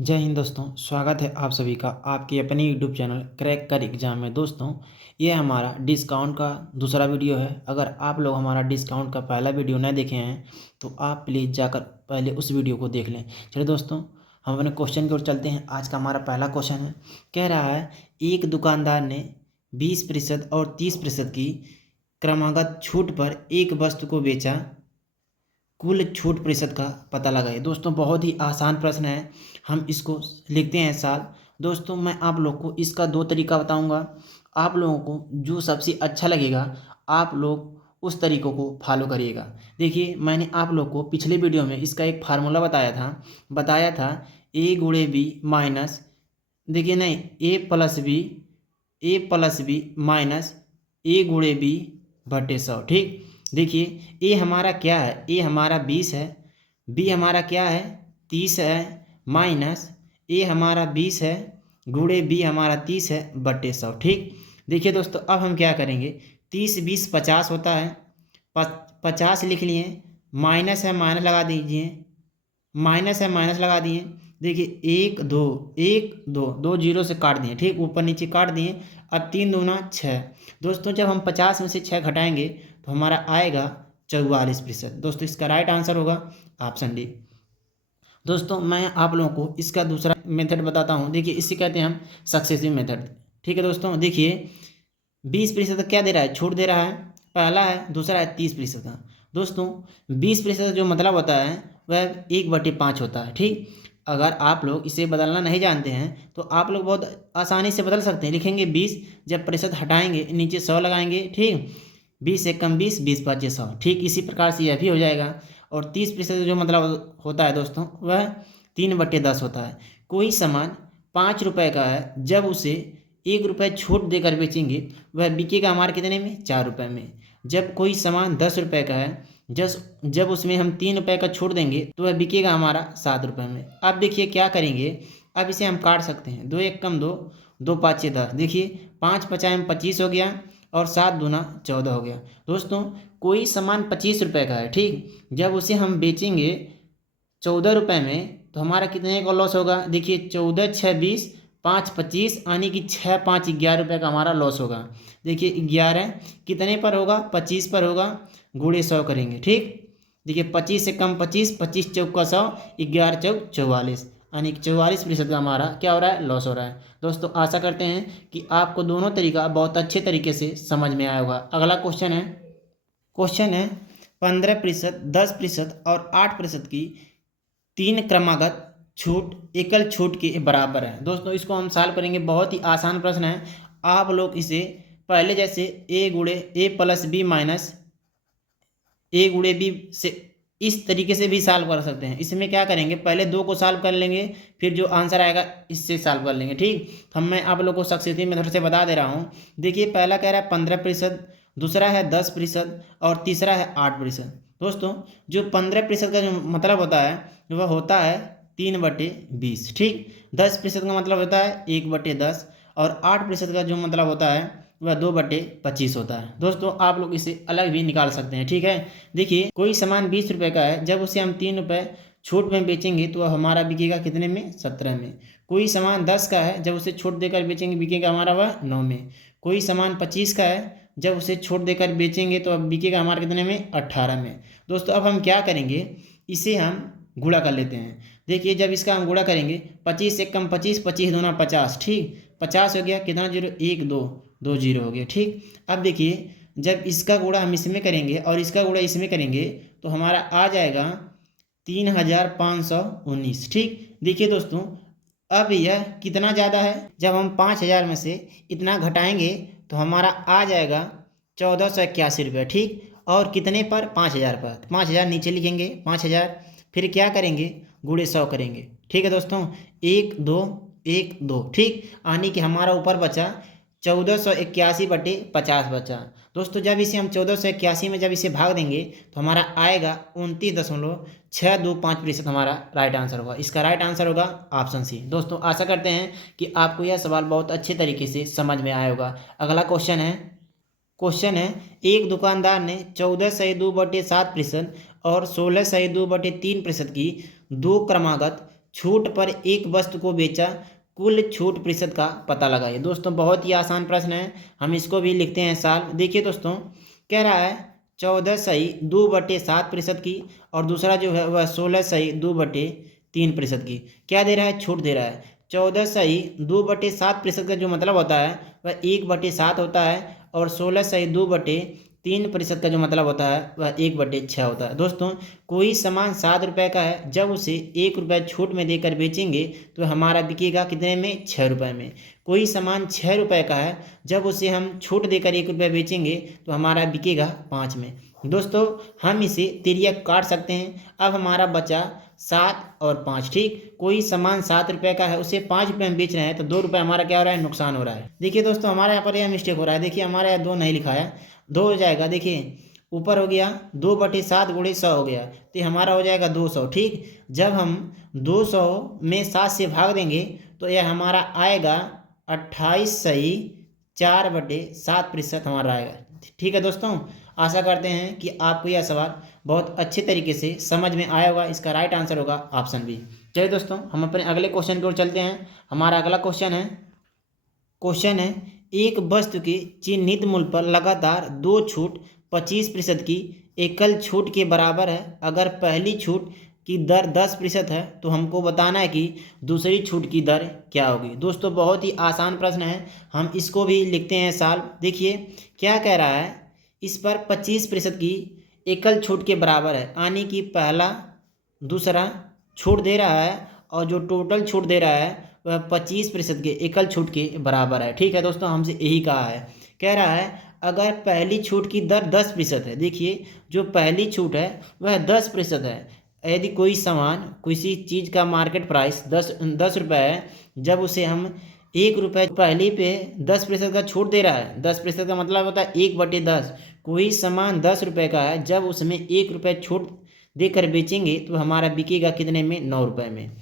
जय हिंद दोस्तों। स्वागत है आप सभी का आपके अपने यूट्यूब चैनल क्रैक कर एग्जाम में। दोस्तों, ये हमारा डिस्काउंट का दूसरा वीडियो है। अगर आप लोग हमारा डिस्काउंट का पहला वीडियो न देखे हैं तो आप प्लीज़ जाकर पहले उस वीडियो को देख लें। चलिए दोस्तों, हम अपने क्वेश्चन की ओर चलते हैं। आज का हमारा पहला क्वेश्चन है, कह रहा है एक दुकानदार ने 20% और 30% की क्रमागत छूट पर एक वस्तु को बेचा, कुल छूट प्रतिशत का पता लगाइए। दोस्तों, बहुत ही आसान प्रश्न है। हम इसको लिखते हैं साल। दोस्तों, मैं आप लोग को इसका दो तरीका बताऊंगा। आप लोगों को जो सबसे अच्छा लगेगा आप लोग उस तरीकों को फॉलो करिएगा। देखिए, मैंने आप लोग को पिछले वीडियो में इसका एक फार्मूला बताया था ए गुणे बी माइनस, देखिए नहीं, ए प्लस बी माइनस ए गुणे बी बटे 100। ठीक, देखिए ए हमारा क्या है, ए हमारा 20 है, बी हमारा क्या है 30 है, माइनस ए हमारा 20 है गुणे बी हमारा 30 है बटे 100। ठीक, देखिए दोस्तों, अब हम क्या करेंगे, 30 20 50 होता है, 50 लिख लिए, माइनस है माइनस लगा दीजिए, माइनस है माइनस लगा दिए। देखिए एक दो, एक दो, दो जीरो से काट दिए। ठीक, ऊपर नीचे काट दिए। अब 3 दूना 6। दोस्तों, जब हम 50 में से 6 घटाएंगे तो हमारा आएगा 44%। दोस्तों, इसका राइट आंसर होगा ऑप्शन डी। दोस्तों, मैं आप लोगों को इसका दूसरा मेथड बताता हूँ। देखिए, इसे कहते हैं हम सक्सेसिव मेथड। ठीक है दोस्तों, देखिए 20% क्या दे रहा है, छूट दे रहा है, पहला है। दूसरा है 30% का। दोस्तों, 20% जो मतलब होता है वह 1/5 होता है। ठीक, अगर आप लोग इसे बदलना नहीं जानते हैं तो आप लोग बहुत आसानी से बदल सकते हैं। लिखेंगे 20, जब प्रतिशत हटाएंगे नीचे 100 लगाएंगे। ठीक, 20 एकम 20, 20 पाँचे 100। ठीक, इसी प्रकार से यह भी हो जाएगा। और 30% जो मतलब होता है दोस्तों वह 3/10 होता है। कोई सामान 5 रुपये का है, जब उसे 1 रुपये छूट देकर बेचेंगे वह बिकेगा हमारे कितने में, 4 रुपये में। जब कोई सामान 10 रुपये का है, जब उसमें हम 3 रुपये का छूट देंगे तो वह बिकेगा हमारा 7 रुपये में। अब देखिए क्या करेंगे, अब इसे हम काट सकते हैं। 2 एकम 2, 2 पाँचे 10। देखिए 5 पचाए में 25 हो गया और 7 दूना 14 हो गया। दोस्तों, कोई सामान 25 रुपये का है, ठीक, जब उसे हम बेचेंगे 14 रुपये में तो हमारा कितने का लॉस होगा। देखिए 14 6 20, 5 25, यानी कि 6 5 11 रुपये का हमारा लॉस होगा। देखिए 11 कितने पर होगा, 25 पर होगा, गुणे 100 करेंगे। ठीक, देखिए 25 से कम 25, 25 चौका 100, 11 चौक 44, यानी कि 44% का हमारा क्या हो रहा है, लॉस हो रहा है। दोस्तों, आशा करते हैं कि आपको दोनों तरीका बहुत अच्छे तरीके से समझ में आया होगा। अगला क्वेश्चन है 15%, 10% और 8% की 3 क्रमागत छूट एकल छूट के बराबर है। दोस्तों, इसको हम सॉल्व करेंगे। बहुत ही आसान प्रश्न है। आप लोग इसे पहले जैसे ए गुणे ए प्लस बी माइनस ए गुणे बी से इस तरीके से भी सॉल्व कर सकते हैं। इसमें क्या करेंगे, पहले 2 को सॉल्व कर लेंगे, फिर जो आंसर आएगा इससे सॉल्व कर लेंगे। ठीक, मैं आप लोग को सक्सेसिव मेथड से बता दे रहा हूँ। देखिए, पहला कह रहा है 15%, दूसरा है 10% और तीसरा है 8%। दोस्तों, जो 15% का जो मतलब होता है वह होता है 3/20। ठीक, 10% का मतलब होता है 1/10 और 8% का जो मतलब होता है वह 2/25 होता है। दोस्तों, आप लोग इसे अलग भी निकाल सकते हैं। ठीक है, देखिए कोई सामान 20 रुपये का है, जब उसे हम 3 रुपये छूट में बेचेंगे तो हमारा बिकेगा कितने में, 17 में। कोई सामान 10 का है, जब उसे छूट देकर बेचेंगे बिकेगा हमारा वह 9 में। कोई सामान 25 का है, जब उसे छूट देकर बेचेंगे तो अब बिकेगा हमारा कितने में, 18 में। दोस्तों, अब हम क्या करेंगे, इसे हम गुणा कर लेते हैं। देखिए, जब इसका हम गुणा करेंगे 25 से कम 25, 25 दूना 50। ठीक, 50 हो गया, कितना जीरो, 1 2, 2 जीरो हो गया। ठीक, अब देखिए जब इसका गुणा हम इसमें करेंगे और इसका गुणा इसमें करेंगे तो हमारा आ जाएगा 3519। ठीक, देखिए दोस्तों, अब यह कितना ज़्यादा है, जब हम 5000 में से इतना घटाएंगे तो हमारा आ जाएगा 1481 रुपये। ठीक, और कितने पर, 5000 पर। 5000 नीचे लिखेंगे, 5000, फिर क्या करेंगे, गुणे 100 करेंगे। ठीक है दोस्तों, 1 2 1 2। ठीक, यानी कि हमारा ऊपर बचा 1481/50 बचा। दोस्तों, जब इसे हम 1481 में जब इसे भाग देंगे तो हमारा आएगा 29.625%। हमारा राइट आंसर होगा, इसका राइट आंसर होगा ऑप्शन सी। दोस्तों, आशा करते हैं कि आपको यह सवाल बहुत अच्छे तरीके से समझ में आया होगा। अगला क्वेश्चन है एक दुकानदार ने 14 2/7% और 16 2/3% की 2 क्रमागत छूट पर एक वस्तु को बेचा, कुल छूट प्रतिशत का पता लगाइए। दोस्तों बहुत ही आसान प्रश्न है, हम इसको भी लिखते हैं साल। देखिए दोस्तों कह रहा है 14/2/7% की, और दूसरा जो है वह 16/2/3% की। क्या दे रहा है? छूट दे रहा है। 14/2/7% का जो मतलब होता है वह 1/7 होता है, और 16/2/3% का जो मतलब होता है वह 1/6 होता है। दोस्तों कोई सामान 7 रुपये का है, जब उसे 1 रुपये छूट में देकर बेचेंगे तो हमारा बिकेगा कितने में? 6 रुपये में। कोई सामान 6 रुपये का है, जब उसे हम छूट देकर 1 रुपये बेचेंगे तो हमारा बिकेगा 5 में। दोस्तों हम इसे तिर्यक काट सकते हैं। अब हमारा बचा 7 और 5। ठीक, कोई सामान 7 रुपये का है, उसे 5 रुपये में बेच रहे हैं, तो 2 रुपये हमारा क्या हो रहा है? नुकसान हो रहा है। देखिए दोस्तों हमारे यहाँ पर यह मिस्टेक हो रहा है। देखिए हमारे यहाँ 2 नहीं लिखा है, 2 हो जाएगा। देखिए ऊपर हो गया 2/7 × 100 हो गया, तो ये हमारा हो जाएगा 200। ठीक, जब हम 200 में 7 से भाग देंगे तो यह हमारा आएगा 28/4/7% हमारा आएगा। ठीक है दोस्तों, आशा करते हैं कि आपको यह सवाल बहुत अच्छे तरीके से समझ में आया होगा। इसका राइट आंसर होगा ऑप्शन बी। चलिए दोस्तों हम अपने अगले क्वेश्चन की ओर चलते हैं। हमारा अगला क्वेश्चन है एक वस्तु के चिन्हित मूल्य पर लगातार 2 छूट 25% की एकल छूट के बराबर है। अगर पहली छूट की दर 10% है तो हमको बताना है कि दूसरी छूट की दर क्या होगी। दोस्तों बहुत ही आसान प्रश्न है, हम इसको भी लिखते हैं साल। देखिए क्या कह रहा है, इस पर 25% की एकल छूट के बराबर है, यानी कि पहला दूसरा छूट दे रहा है और जो टोटल छूट दे रहा है वह 25% के एकल छूट के बराबर है। ठीक है दोस्तों, हमसे यही कहा है। कह रहा है अगर पहली छूट की दर 10% है, देखिए जो पहली छूट है वह 10% है। यदि कोई सामान किसी चीज़ का मार्केट प्राइस 10 रुपये है, जब उसे हम 1 रुपये पहली पे 10% का छूट दे रहा है। 10% का मतलब होता है 1/10। कोई सामान 10 रुपये का है, जब उसमें 1 रुपये छूट देकर बेचेंगे तो हमारा बिकेगा कितने में? 9 रुपये में।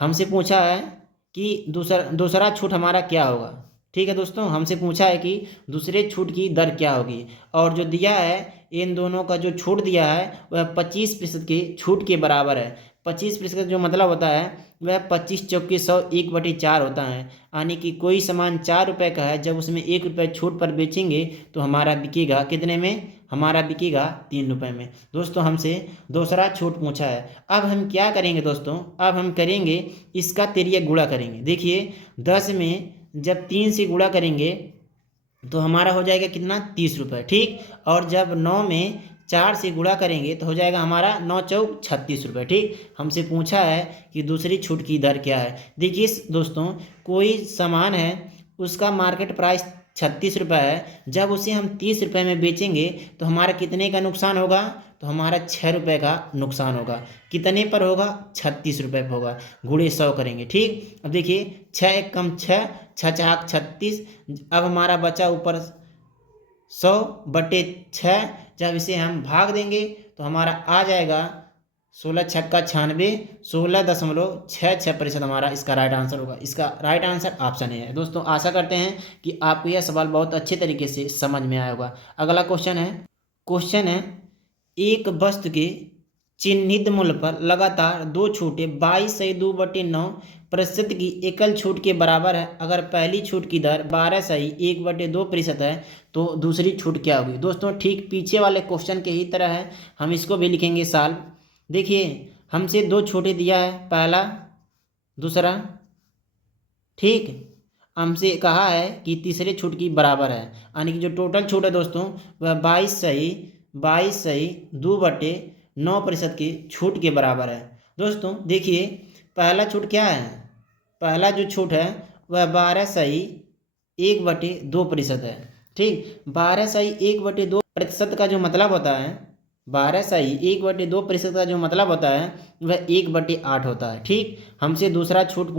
हमसे पूछा है कि दूसरा छूट हमारा क्या होगा। ठीक है दोस्तों, हमसे पूछा है कि दूसरे छूट की दर क्या होगी, और जो दिया है इन दोनों का जो छूट दिया है वह 25% के छूट के बराबर है। 25% जो मतलब होता है वह 25 चौके 100 1/4 होता है, यानी कि कोई सामान 4 रुपये का है, जब उसमें 1 रुपये छूट पर बेचेंगे तो हमारा बिकेगा कितने में? हमारा बिकेगा 3 रुपये में। दोस्तों हमसे दूसरा छूट पूछा है। अब हम क्या करेंगे दोस्तों? अब हम करेंगे इसका तिर्यक गुणा करेंगे। देखिए 10 में जब 3 से गुणा करेंगे तो हमारा हो जाएगा कितना? 30 रुपये। ठीक, और जब 9 में 4 से गुणा करेंगे तो हो जाएगा हमारा 9 चौक 36 रुपये। ठीक, हमसे पूछा है कि दूसरी छूट की दर क्या है। देखिए दोस्तों कोई सामान है, उसका मार्केट प्राइस 36 रुपये है, जब उसे हम 30 रुपये में बेचेंगे तो हमारा कितने का नुकसान होगा? तो हमारा 6 रुपये का नुकसान होगा। कितने पर होगा? 36 रुपये पर होगा। गुणे 100 करेंगे। ठीक, अब देखिए 6 1 कम 6, 6 छक 36। अब हमारा बचा ऊपर 100/6। जब इसे हम भाग देंगे तो हमारा आ जाएगा 16 छक्का 96, 16.66% हमारा इसका राइट आंसर होगा। इसका राइट आंसर ऑप्शन है। दोस्तों आशा करते हैं कि आपको यह सवाल बहुत अच्छे तरीके से समझ में आया होगा। अगला क्वेश्चन है एक वस्तु के चिन्हित मूल्य पर लगातार 2 छूटें 22/2/9% की एकल छूट के बराबर है। अगर पहली छूट की दर 12/1/2% है तो दूसरी छूट क्या होगी। दोस्तों ठीक पीछे वाले क्वेश्चन के ही तरह है, हम इसको भी लिखेंगे साल। देखिए हमसे 2 छूटें दिया है, पहला दूसरा। ठीक, हमसे कहा है कि तीसरे छूट की बराबर है, यानी कि जो टोटल छूट है दोस्तों वह 22/2/9% की छूट के बराबर है। दोस्तों देखिए पहला छूट क्या है? पहला जो छूट है वह 12/1/2% है। ठीक, 12/1/2% का जो मतलब होता है, 12/1/2% का जो मतलब होता है वह 1/8 होता है। ठीक, हमसे दूसरा छूट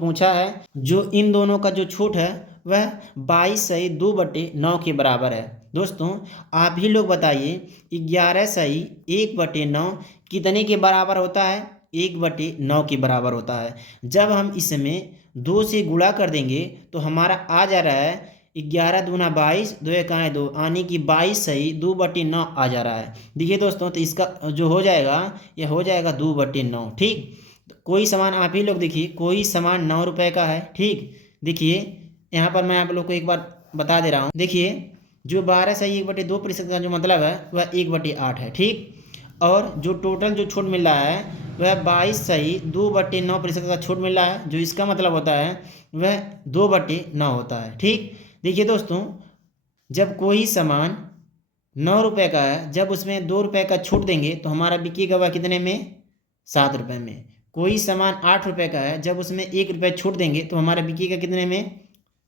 पूछा है जो इन दोनों का जो छूट है वह 22/2/9 के बराबर है। दोस्तों आप ही लोग बताइए 11/1/9 कितने के बराबर होता है? 1/9 के बराबर होता है। जब हम इसमें 2 से गुणा कर देंगे तो हमारा आ जा रहा है 11 दूना 22, 2 एकाएँ 2, यानी कि 22 सही 2/9 आ जा रहा है। देखिए दोस्तों, तो इसका जो हो जाएगा, ये हो जाएगा 2/9। ठीक, तो कोई सामान आप ही लोग देखिए, कोई सामान 9 रुपये का है। ठीक, देखिए यहाँ पर मैं आप लोग को एक बार बता दे रहा हूँ। देखिए, जो 12 सही 1/2% का जो मतलब है वह 1/8 है। ठीक, और जो टोटल जो छूट मिल रहा है वह 22 सही 2/9% का छूट मिल रहा है, जो इसका मतलब होता है वह 2/9 होता है। ठीक, देखिए दोस्तों, जब कोई सामान 9 रुपये का है, जब उसमें 2 रुपये का छूट देंगे तो हमारा बिकेगा वह कितने में? 7 रुपये में। कोई सामान 8 रुपये का है, जब उसमें 1 रुपये छूट देंगे तो हमारा बिकेगा कितने में?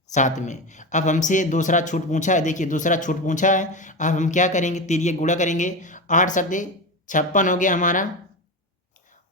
7 में। अब हमसे दूसरा छूट पूछा है, देखिए दूसरा छूट पूछा है। अब हम क्या करेंगे? तिरिया गुणा करेंगे। 8 सत्ते 56 हो गया हमारा,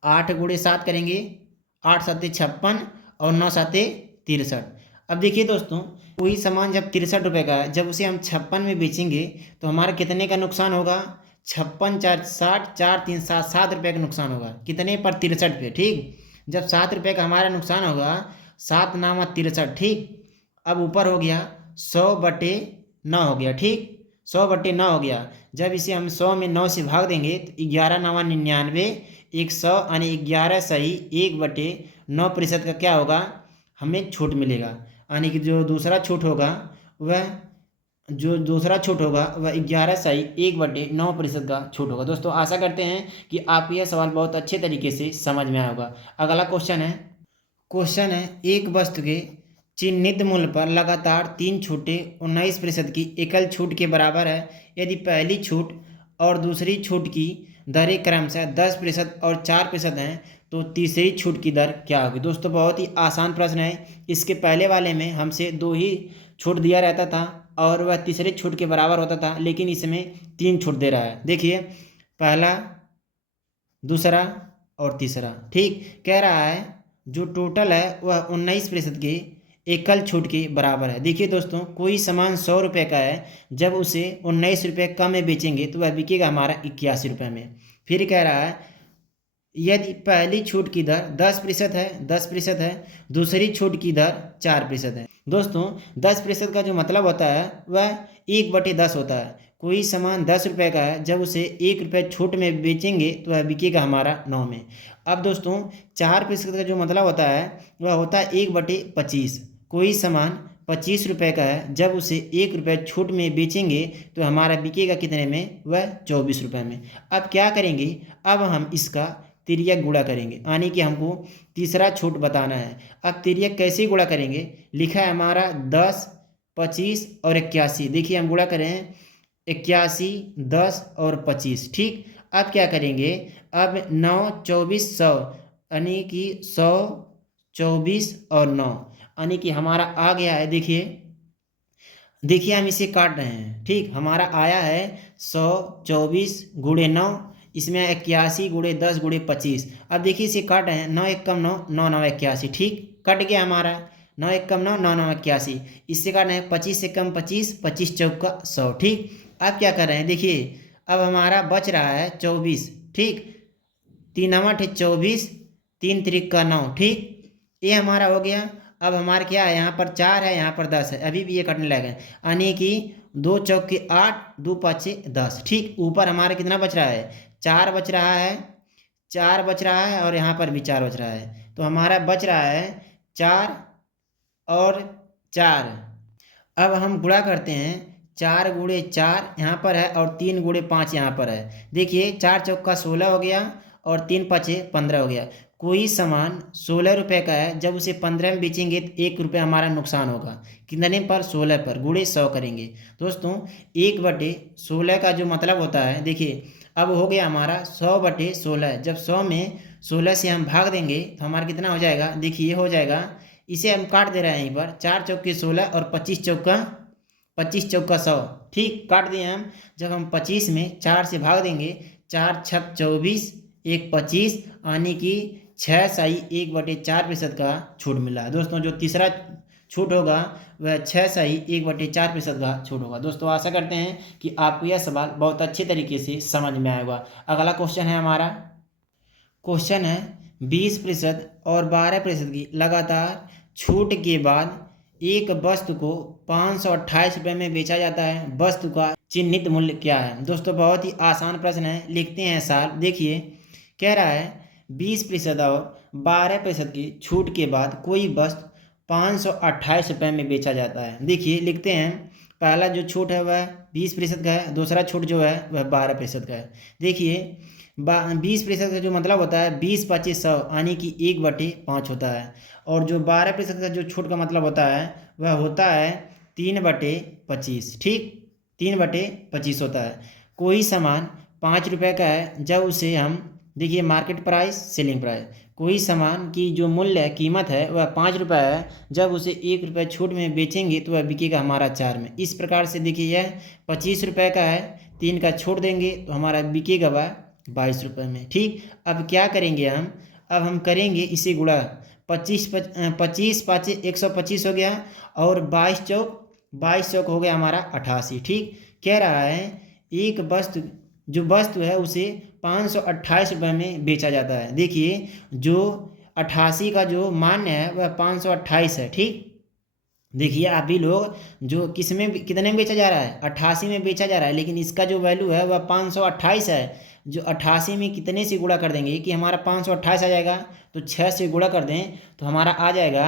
8 गुणे 7 करेंगे, 8 सत्ते 56 और 9 सत्ते 63। अब देखिए दोस्तों, कोई सामान जब 63 रुपये का है, जब उसे हम 56 में बेचेंगे तो हमारा कितने का नुकसान होगा? 56 4 60, 4 3 7, 7 रुपये का नुकसान होगा। कितने पर? 63 पे। ठीक, जब 7 रुपये का हमारा नुकसान होगा, 7 नामा 63। ठीक, अब ऊपर हो गया 100/9 हो गया। ठीक, 100/9 हो गया। जब इसे हम 100 में 9 से भाग देंगे तो 11 9 99, 100 यानी 11 सही 1/9% का क्या होगा? हमें छूट मिलेगा। यानी कि जो दूसरा छूट होगा वह 11 सही 1/9% का छूट होगा। दोस्तों, आशा करते हैं कि आप यह सवाल बहुत अच्छे तरीके से समझ में आया होगा। अगला क्वेश्चन है एक वस्तु के चिन्हित मूल्य पर लगातार 3 छूटें 19% की एकल छूट के बराबर है, यदि पहली छूट और दूसरी छूट की दरें क्रमशः 10% और 4% हैं, तो तीसरी छूट की दर क्या होगी? दोस्तों, बहुत ही आसान प्रश्न है। इसके पहले वाले में हमसे 2 ही छूट दिया रहता था और वह तीसरे छूट के बराबर होता था, लेकिन इसमें 3 छूट दे रहा है। देखिए, पहला, दूसरा और तीसरा। ठीक, कह रहा है जो टोटल है वह 19% के एकल छूट के बराबर है। देखिए दोस्तों, कोई सामान 100 रुपये का है, जब उसे 19 रुपये कम में बेचेंगे तो वह बिकेगा हमारा 81 रुपये में। फिर कह रहा है यदि पहली छूट की दर 10% है, 10% है, दूसरी छूट की दर 4% है। दोस्तों, 10% का जो मतलब होता है वह 1/10 होता है। कोई सामान 10 रुपये का है, जब उसे 1 रुपये छूट में बेचेंगे तो वह बिकेगा हमारा 9 में। अब दोस्तों, 4% का जो मतलब होता है वह होता है 1/25। कोई सामान 25 रुपये का है, जब उसे 1 रुपये छूट में बेचेंगे तो हमारा बिकेगा कितने में? वह 24 रुपये में। अब क्या करेंगे? अब हम इसका तिर्यक गुणा करेंगे, यानी कि हमको तीसरा छूट बताना है। अब तिर्यक कैसे गुणा करेंगे? लिखा है हमारा 10, 25 और 81। देखिए हम गुणा करें 81, 10 और 25। ठीक, अब क्या करेंगे? अब 9, 24, 100, यानी कि 100, 24 और 9, यानी कि हमारा आ गया है। देखिए हम इसे काट रहे हैं। ठीक, हमारा आया है 100, 24 गुणे 9, इसमें 81 गुणे 10 गुणे 25। अब देखिए इसे काट रहे हैं, 9 1 कम 9, 9 9 81। ठीक, कट गया हमारा 9 1 कम 9, 9 9 81। इससे काट रहे हैं 25 से कम 25, 25 चौका 100। ठीक, अब क्या कर रहे हैं? देखिए अब हमारा बच रहा है 24। ठीक, 3 8 24, 3 3 का 9। ठीक, ये हमारा हो गया। अब हमारा क्या है? यहाँ पर 4 है, यहाँ पर 10 है, अभी भी ये कटने लगे, यानी कि 2 चौके 8, 2 5 10। ठीक, ऊपर हमारा कितना बच रहा है? 4 बच रहा है, 4 बच रहा है और यहाँ पर भी 4 बच रहा है, तो हमारा बच रहा है 4 और 4। अब हम गुणा करते हैं, 4 गुणे 4 यहाँ पर है और 3 गुणे 5 यहाँ पर है। देखिए 4 चौका 16 हो गया और 3 5 15 हो गया। कोई सामान 16 रुपये का है, जब उसे 15 में बेचेंगे तो 1 रुपये हमारा नुकसान होगा। कितने पर? 16 पर। गुणे 100 करेंगे। दोस्तों, 1/16 का जो मतलब होता है, देखिए अब हो गया हमारा 100/16। जब 100 में 16 से हम भाग देंगे तो हमारा कितना हो जाएगा? देखिए ये हो जाएगा, इसे हम काट दे रहे हैं यहीं पर, 4 चौके 16 और 25 चौका 100। ठीक, काट दिए हम। जब हम 25 में 4 से भाग देंगे, 4 6 24, 1 25, यानी कि 6 सही 1/4% का छूट मिला है। दोस्तों, जो तीसरा छूट होगा वह 6 सही 1/4% का छूट होगा। दोस्तों, आशा करते हैं कि आपको यह सवाल बहुत अच्छे तरीके से समझ में आया होगा। अगला क्वेश्चन है हमारा, क्वेश्चन है 20% और 12% की लगातार छूट के बाद एक वस्तु को 528 रुपये में बेचा जाता है, वस्तु का चिन्हित मूल्य क्या है। दोस्तों बहुत ही आसान प्रश्न है, लिखते हैं साल। देखिए कह रहा है 20% और 12% की छूट के बाद कोई वस्तु 528 रुपये में बेचा जाता है। देखिए लिखते हैं, पहला जो छूट है वह 20% का है, दूसरा छूट जो है वह 12% का है। देखिए 20% का जो मतलब होता है 20 25 100 यानी कि 1/5 होता है, और जो 12% का जो छूट का मतलब होता है वह होता है 3/25। ठीक, 3/25 होता है। कोई सामान 5 रुपये का है, जब उसे हम, देखिए मार्केट प्राइस सेलिंग प्राइस, कोई सामान की जो मूल्य है कीमत है वह 5 रुपये है, जब उसे 1 रुपये छूट में बेचेंगे तो वह बिकेगा हमारा 4 में। इस प्रकार से देखिए यह 25 रुपये का है, 3 का छोड़ देंगे तो हमारा बिकेगा वह 22 रुपये में। ठीक, अब क्या करेंगे हम, अब हम करेंगे इसे गुणा। 25 5 125 हो गया, और 22 चौक हो गया हमारा 88। ठीक, कह रहा है एक वस्तु, जो वस्तु है उसे 528 रुपये में बेचा जाता है। देखिए जो 88 का जो मान्य है वह 528 है। ठीक, देखिए अभी लोग जो किस में कितने में बेचा जा रहा है, 88 में बेचा जा रहा है, लेकिन इसका जो वैल्यू है वह 528 है। जो 88 में कितने से गुणा कर देंगे कि हमारा 528 आ जाएगा, तो 6 से गुणा कर दें तो हमारा आ जाएगा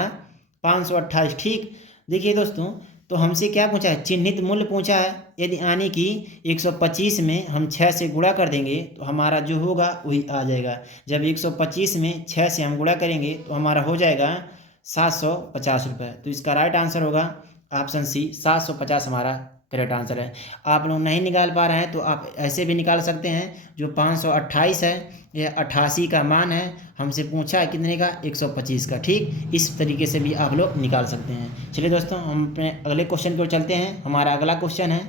528। ठीक, देखिए दोस्तों, तो हमसे क्या पूछा है, चिन्हित मूल्य पूछा है। यदि आने की 125 में हम 6 से गुणा कर देंगे तो हमारा जो होगा वही आ जाएगा। जब 125 में 6 से हम गुणा करेंगे तो हमारा हो जाएगा 750 रुपये। तो इसका राइट आंसर होगा ऑप्शन सी, 750 हमारा करेक्ट आंसर है। आप लोग नहीं निकाल पा रहे हैं तो आप ऐसे भी निकाल सकते हैं, जो 528 है यह 88 का मान है, हमसे पूछा है कितने का, 125 का। ठीक, इस तरीके से भी आप लोग निकाल सकते हैं। चलिए दोस्तों हम अपने अगले क्वेश्चन की ओर चलते हैं। हमारा अगला क्वेश्चन है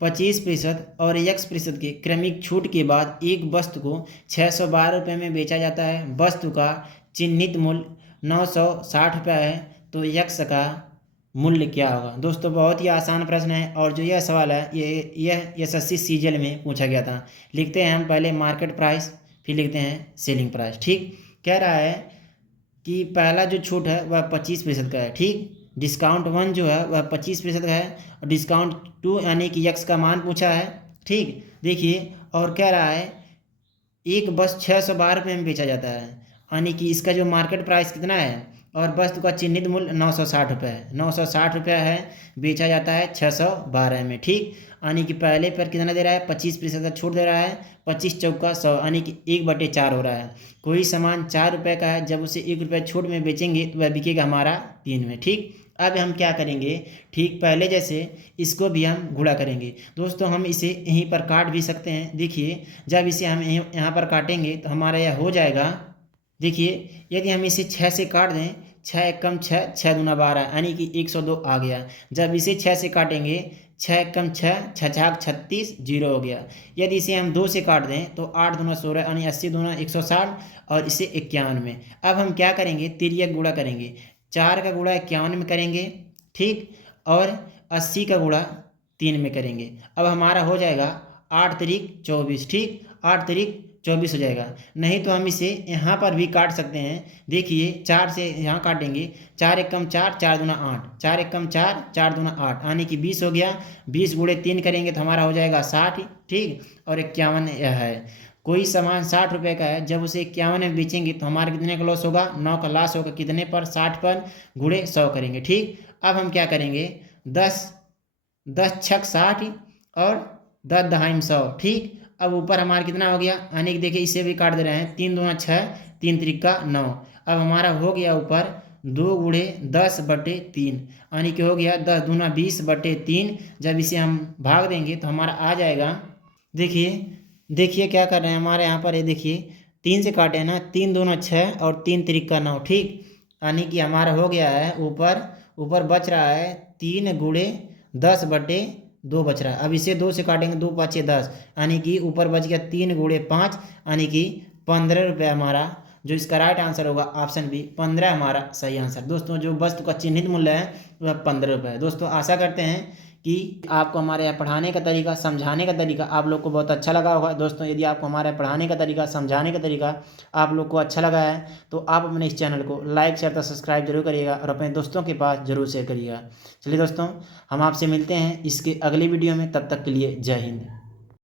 25% और X% के क्रमिक छूट के बाद एक वस्तु को 612 रुपये में बेचा जाता है, वस्तु का चिन्हित मूल्य 960 रुपये है, तो X का मूल्य क्या होगा। दोस्तों बहुत ही आसान प्रश्न है, और जो यह सवाल है यह SSC सीजीएल में पूछा गया था। लिखते हैं हम पहले मार्केट प्राइस, फिर लिखते हैं सेलिंग प्राइस। ठीक, कह रहा है कि पहला जो छूट है वह 25% का है। ठीक, डिस्काउंट 1 जो है वह 25% का है, और डिस्काउंट 2 यानी कि X का मान पूछा है। ठीक, देखिए और कह रहा है एक बस 612 रुपये में बेचा जाता है, यानी कि इसका जो मार्केट प्राइस कितना है, और वस्तु का चिन्हित मूल्य 960 रुपये है। 960 रुपये है, बेचा जाता है 612 में। ठीक, यानी कि पहले पर कितना दे रहा है, 25% का छूट दे रहा है, 25 चौका 100 यानी कि 1/4 हो रहा है। कोई सामान 4 रुपये का है, जब उसे 1 रुपये छूट में बेचेंगे तो वह बिकेगा हमारा 3 में। ठीक, अब हम क्या करेंगे, ठीक पहले जैसे इसको भी हम गुणा करेंगे। दोस्तों हम इसे यहीं पर काट भी सकते हैं। देखिए जब इसे हम यहाँ पर काटेंगे तो हमारा यह हो जाएगा। देखिए यदि हम इसे 6 से काट दें, 6 एकम 6, 6 दूना 12 यानी कि 102 आ गया। जब इसे 6 से काटेंगे, 6 एकम 6, 6 छाक 36, 0 हो गया। यदि इसे हम 2 से काट दें तो 8 दूना 16 यानी 80 दूना 160, और इसे 51 में। अब हम क्या करेंगे, तिर्यक गुणा करेंगे। 4 का गुणा 51 में करेंगे। ठीक, और 80 का गुणा 3 में करेंगे। अब हमारा हो जाएगा 8 तिरिक 24। ठीक, 8 तिरिक 24 हो जाएगा। नहीं तो हम इसे यहाँ पर भी काट सकते हैं। देखिए 4 से यहाँ काटेंगे, 4 एकम 4, 4 दूना 8, 4 एकम 4, 4 दूना 8 यानी कि 20 हो गया। 20 गुणे 3 करेंगे तो हमारा हो जाएगा 60। ठीक, और 51 यह है। कोई सामान 60 रुपये का है, जब उसे 51 में बेचेंगे तो हमारा कितने का लॉस होगा, 9 का लॉस होगा। कितने पर, 60 पर, गुणे 100 करेंगे। ठीक, अब हम क्या करेंगे, 10 छक 60 और 10 दहाई 100। ठीक, अब ऊपर हमारा कितना हो गया, यानी कि देखिए इसे भी काट दे रहे हैं, 3 दूना 6, 3 त्रिका 9। अब हमारा हो गया ऊपर 2 गुणे 10/3 यानी कि हो गया 10 दूना 20/3। जब इसे हम भाग देंगे तो हमारा आ जाएगा। देखिए क्या कर रहे हैं हमारे यहाँ पर, ये देखिए 3 से काटे ना, 3 दूना 6 और 3 त्रिका 9। ठीक, यानी कि हमारा हो गया है ऊपर बच रहा है 3 गुणे 10/2 बच रहा है। अब इसे 2 से काटेंगे, 2 5 10 यानी कि ऊपर बच गया 3 गुणे 5 यानी कि 15 रुपये हमारा, जो इसका राइट आंसर होगा ऑप्शन बी, 15 हमारा सही आंसर। दोस्तों जो वस्तु का चिन्हित मूल्य है वह 15 रुपये है। दोस्तों आशा करते हैं कि आपको हमारे यहाँ पढ़ाने का तरीका, समझाने का तरीका आप लोग को बहुत अच्छा लगा होगा। दोस्तों यदि आपको हमारे यहाँ पढ़ाने का तरीका, समझाने का तरीका आप लोग को अच्छा लगा है तो आप अपने इस चैनल को लाइक शेयर तथा सब्सक्राइब जरूर करिएगा और अपने दोस्तों के पास जरूर शेयर करिएगा। चलिए दोस्तों, हम आपसे मिलते हैं इसके अगली वीडियो में, तब तक के लिए जय हिंद।